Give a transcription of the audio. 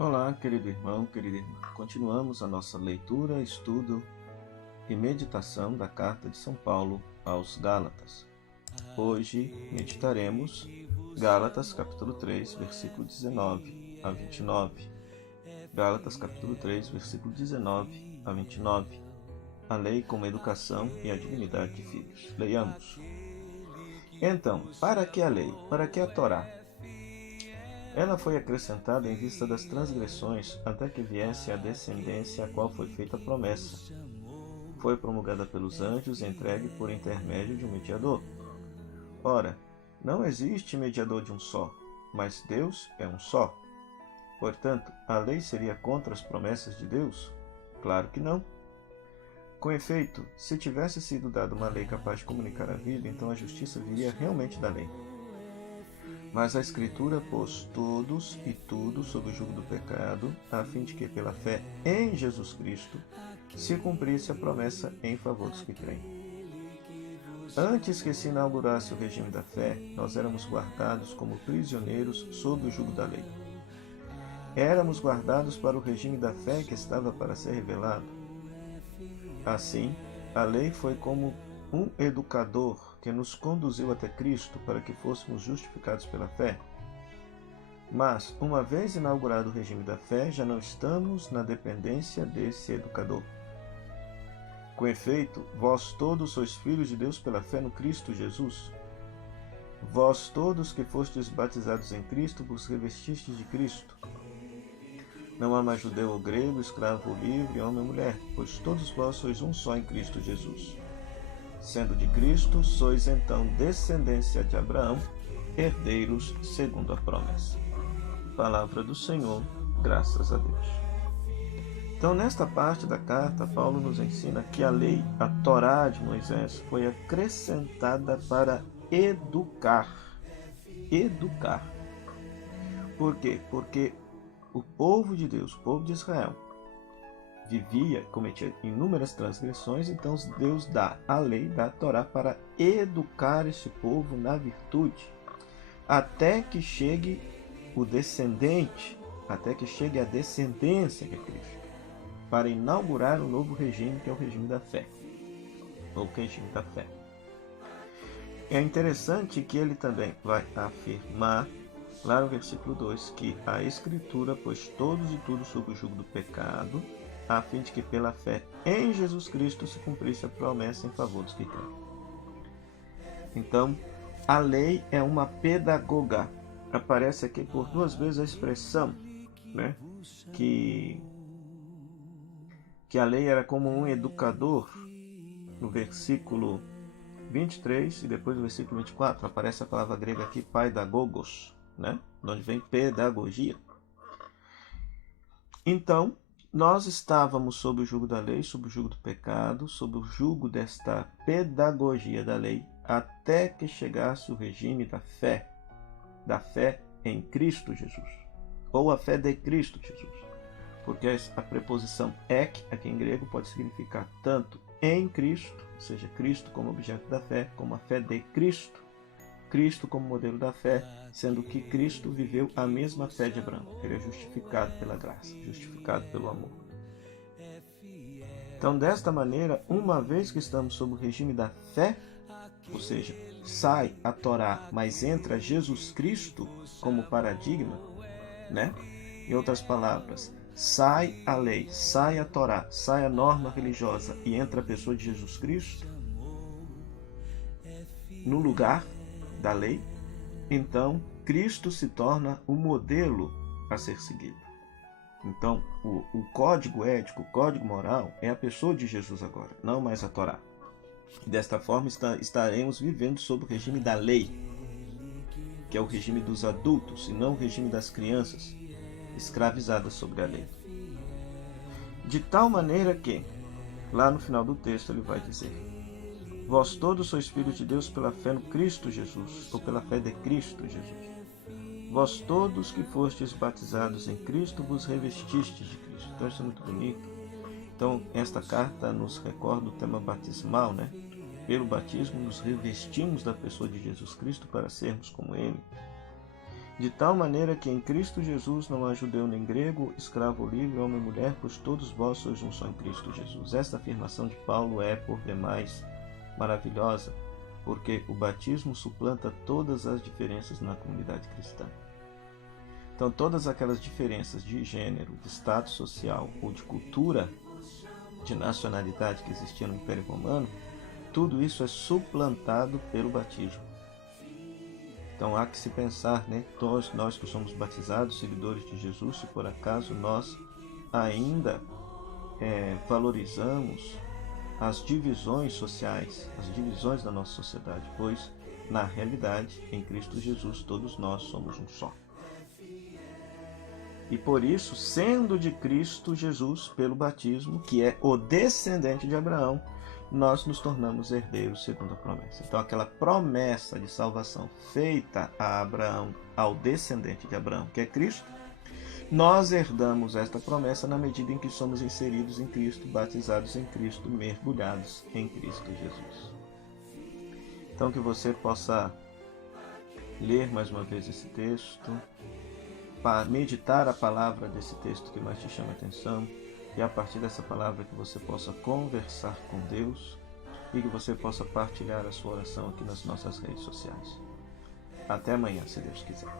Olá, querido irmão, querida irmã. Continuamos a nossa leitura, estudo e meditação da Carta de São Paulo aos Gálatas. Hoje meditaremos Gálatas capítulo 3, versículo 19 a 29. Gálatas capítulo 3, versículo 19 a 29. A lei como educação e a dignidade de filhos. Leiamos. Então, para que a lei? Para que a Torá? Ela foi acrescentada em vista das transgressões até que viesse a descendência a qual foi feita a promessa. Foi promulgada pelos anjos e entregue por intermédio de um mediador. Ora, não existe mediador de um só, mas Deus é um só. Portanto, a lei seria contra as promessas de Deus? Claro que não. Com efeito, se tivesse sido dada uma lei capaz de comunicar a vida, então a justiça viria realmente da lei. Mas a Escritura pôs todos e tudo sob o jugo do pecado, a fim de que, pela fé em Jesus Cristo, se cumprisse a promessa em favor dos que creem. Antes que se inaugurasse o regime da fé, nós éramos guardados como prisioneiros sob o jugo da lei. Éramos guardados para o regime da fé que estava para ser revelado. Assim, a lei foi como um educador que nos conduziu até Cristo para que fôssemos justificados pela fé. Mas, uma vez inaugurado o regime da fé, já não estamos na dependência desse educador. Com efeito, vós todos sois filhos de Deus pela fé no Cristo Jesus. Vós todos que fostes batizados em Cristo vos revestistes de Cristo. Não há mais judeu ou grego, escravo ou livre, homem ou mulher, pois todos vós sois um só em Cristo Jesus. Sendo de Cristo, sois então descendência de Abraão, herdeiros segundo a promessa. Palavra do Senhor, graças a Deus. Então, nesta parte da carta, Paulo nos ensina que a lei, a Torá de Moisés, foi acrescentada para educar. Educar. Por quê? Porque o povo de Deus, o povo de Israel, cometia inúmeras transgressões, então Deus dá a lei, dá a Torá para educar esse povo na virtude, até que chegue o descendente, até que chegue a descendência que é Cristo, para inaugurar um novo regime, que é o regime da fé, ou regime da fé. É interessante que ele também vai afirmar, lá no versículo 2, que a Escritura pôs todos e tudo sob o jugo do pecado, a fim de que pela fé em Jesus Cristo se cumprisse a promessa em favor dos que creem. Então, a lei é uma pedagoga. Aparece aqui por duas vezes a expressão, que a lei era como um educador. No versículo 23 e depois no versículo 24 aparece a palavra grega aqui, paidagogos, de onde vem pedagogia. Então, nós estávamos sob o jugo da lei, sob o jugo do pecado, sob o jugo desta pedagogia da lei, até que chegasse o regime da fé em Cristo Jesus, ou a fé de Cristo Jesus, porque a preposição ek, aqui em grego, pode significar tanto em Cristo, ou seja, Cristo como objeto da fé, como a fé de Cristo, Cristo como modelo da fé, sendo que Cristo viveu a mesma fé de Abraão. Ele é justificado pela graça, justificado pelo amor. Então, desta maneira, uma vez que estamos sob o regime da fé, ou seja, sai a Torá, mas entra Jesus Cristo como paradigma, Em outras palavras, sai a lei, sai a Torá, sai a norma religiosa e entra a pessoa de Jesus Cristo no lugar da lei, então Cristo se torna o modelo a ser seguido. Então, o código ético, o código moral é a pessoa de Jesus agora, não mais a Torá. Desta forma, estaremos vivendo sob o regime da lei, que é o regime dos adultos, e não o regime das crianças, escravizadas sobre a lei. De tal maneira que, lá no final do texto, ele vai dizer: vós todos sois filhos de Deus pela fé no Cristo Jesus, ou pela fé de Cristo Jesus. Vós todos que fostes batizados em Cristo, vos revestistes de Cristo. Então isso é muito bonito. Então esta carta nos recorda o tema batismal, Pelo batismo nos revestimos da pessoa de Jesus Cristo para sermos como Ele. De tal maneira que em Cristo Jesus não há judeu nem grego, escravo ou livre, homem ou mulher, pois todos vós sois um só em Cristo Jesus. Esta afirmação de Paulo é, por demais, maravilhosa, porque o batismo suplanta todas as diferenças na comunidade cristã. Então, todas aquelas diferenças de gênero, de status social ou de cultura, de nacionalidade que existia no Império Romano, tudo isso é suplantado pelo batismo. Então há que se pensar, né? Nós que somos batizados, seguidores de Jesus, se por acaso nós ainda valorizamos as divisões sociais, as divisões da nossa sociedade, pois na realidade, em Cristo Jesus, todos nós somos um só. E por isso, sendo de Cristo Jesus pelo batismo, que é o descendente de Abraão, nós nos tornamos herdeiros segundo a promessa. Então, aquela promessa de salvação feita a Abraão, ao descendente de Abraão, que é Cristo, nós herdamos esta promessa na medida em que somos inseridos em Cristo, batizados em Cristo, mergulhados em Cristo Jesus. Então, que você possa ler mais uma vez esse texto, meditar a palavra desse texto que mais te chama a atenção, e a partir dessa palavra que você possa conversar com Deus e que você possa partilhar a sua oração aqui nas nossas redes sociais. Até amanhã, se Deus quiser.